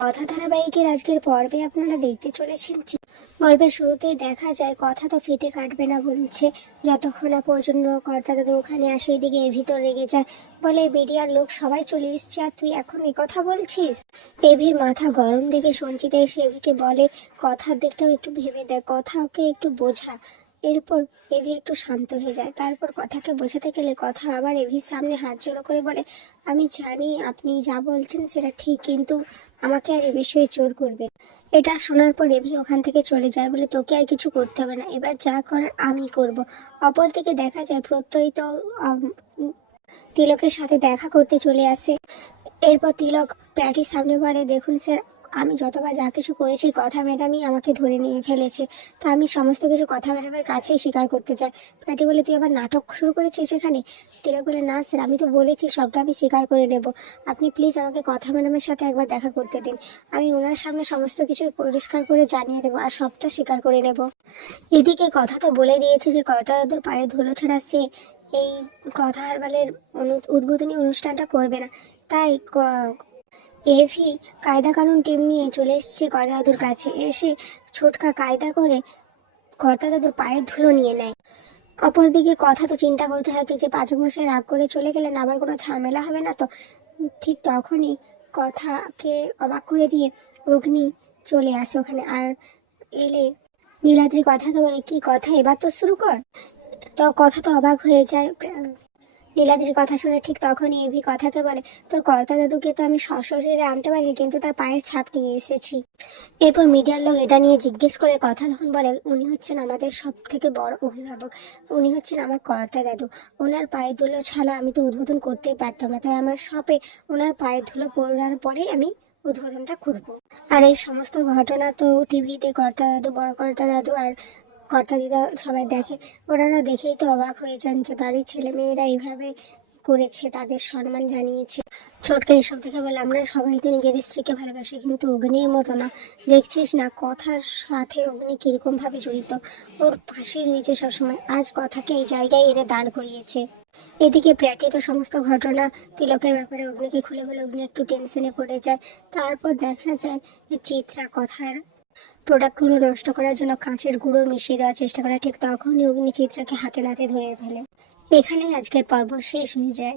কথা ধারাবাহিকের আজকের পর্বে আপনারা দেখতে চলেছেন গল্পের শুরুতেই দেখা যায় কথা তো ফিতে কাটবে না বলছে, যতক্ষণ না পর্যন্ত কর্তা দাদু ওখানে আসে। এদিকে ভিতর রেগে যায়, বলে বিডিআর লোক সবাই চলে এসছে আর তুই এখন এই কথা বলছিস। এভির মাথা গরম দেখে সঞ্চিতা এসে এভিকে বলে, কথার দিকটাও একটু ভেবে দেয়, কথাকে একটু বোঝা। এরপর এভি একটু শান্ত হয়ে যায়। তারপর কথাকে বোঝাতে গেলে কথা আবার এভির সামনে হাত জোড়ো করে বলে, আমি জানি আপনি যা বলছেন সেটা ঠিক, কিন্তু আমাকে আর এ বিষয়ে জোর করবেন। এটা শোনার পর এভি ওখান থেকে চলে যায়, বলে তোকে আর কিছু করতে হবে না, এবার যা করার আমি করব। অপরদিকে দেখা যায় প্রত্যয়ী তো তিলকের সাথে দেখা করতে চলে আসে। এরপর তিলক প্যাটির সামনে বলে, দেখুন স্যার, আমি যতবার যা কিছু করেছি কথা ম্যাডামই আমাকে ধরে নিয়ে ফেলেছে, তা আমি সমস্ত কিছু কথা ম্যাডামের কাছেই স্বীকার করতে চাই। প্যাটি বলে, তুই আবার নাটক শুরু করেছিস এখানে? তিলক বলে, না স্যার, আমি তো বলেছি সবটা আমি স্বীকার করে নেব, আপনি প্লিজ আমাকে কথা ম্যাডামের সাথে একবার দেখা করতে দিন, আমি ওনার সামনে সমস্ত কিছু পরিষ্কার করে জানিয়ে দেবো আর সবটা স্বীকার করে নেব। এদিকে কথা তো বলে দিয়েছে যে কর্তা দাদুর পায়ে ধুলো ছাড়া সে এই কথা হারবালের উদ্বোধনী অনুষ্ঠানটা করবে না। তাই এভি কায়দা কানুন টিম নিয়ে চলে এসছে কর্তা দাদুর কাছে। এসে ছোটকা কায়দা করে কর্তা দাদুর পায়ের ধুলো নিয়ে নেয়। অপরদিকে কথা তো চিন্তা করতে থাকে যে পাচক মশাই রাগ করে চলে গেলেন আবার কোনো ঝামেলা হবে না তো। ঠিক তখনই কথাকে অবাক করে দিয়ে অগ্নি চলে আসে ওখানে। আর এলে নীলাদ্রি কথাকে বলে, কি কথা, এবার তো শুরু কর। তো কথা তো অবাক হয়ে যায় নীলাদ্রির কথা শুনে। ঠিক তখনই এভি কথাকে বলে, তোর কর্তা দাদুকে তো আমি সশরীরে আনতে পারিনি, কিন্তু তার পায়ের ছাপ নিয়ে এসেছি। এরপর মিডিয়ার লোক এটা নিয়ে জিজ্ঞেস করে কথা তখন বলে, উনি হচ্ছেন আমাদের সব থেকে বড় অভিভাবক, উনি হচ্ছেন আমার কর্তা দাদু, ওনার পায়ের ধুলো ছাড়া আমি তো উদ্বোধন করতেই পারতাম না, তাই আমার শপে ওনার পায়ের ধুলো পড়ার পরেই আমি উদ্বোধনটা করব। আর এই সমস্ত ঘটনা তো টিভিতে কর্তা দাদু, বড় কর্তা দাদু আর কর্তা দিদা সবাই দেখে। ওনারা দেখেই তো অবাক হয়ে যান যে বাড়ির ছেলে মেয়েরা এইভাবে করেছে, তাদের সম্মান জানিয়েছে। ছোটকে এসব দেখে বলে, আমরা সবাই তো নিজেদের স্ত্রীকে ভালোবাসি, কিন্তু অগ্নির মতো না, দেখছিস না কথার সাথে অগ্নি কিরকম ভাবে জড়িত, ওর পাশে রয়েছে সবসময়, আজ কথাকে এই জায়গায় এনে দাঁড় করিয়েছে। এদিকে প্র্যাটি তো সমস্ত ঘটনা তিলকের ব্যাপারে অগ্নিকে খুলে বলে অগ্নি একটু টেনশনে পড়ে যায়। তারপর দেখা যায় চিত্রা কথার প্রোডাক্টগুলো নষ্ট করার জন্য কাঁচের গুঁড়ো মিশিয়ে দেওয়ার চেষ্টা করে। ঠিক তখনই অগ্নি চিত্রাকে হাতে নাতে ধরে ফেলে। এখানেই আজকের পর্ব শেষ হয়ে যায়।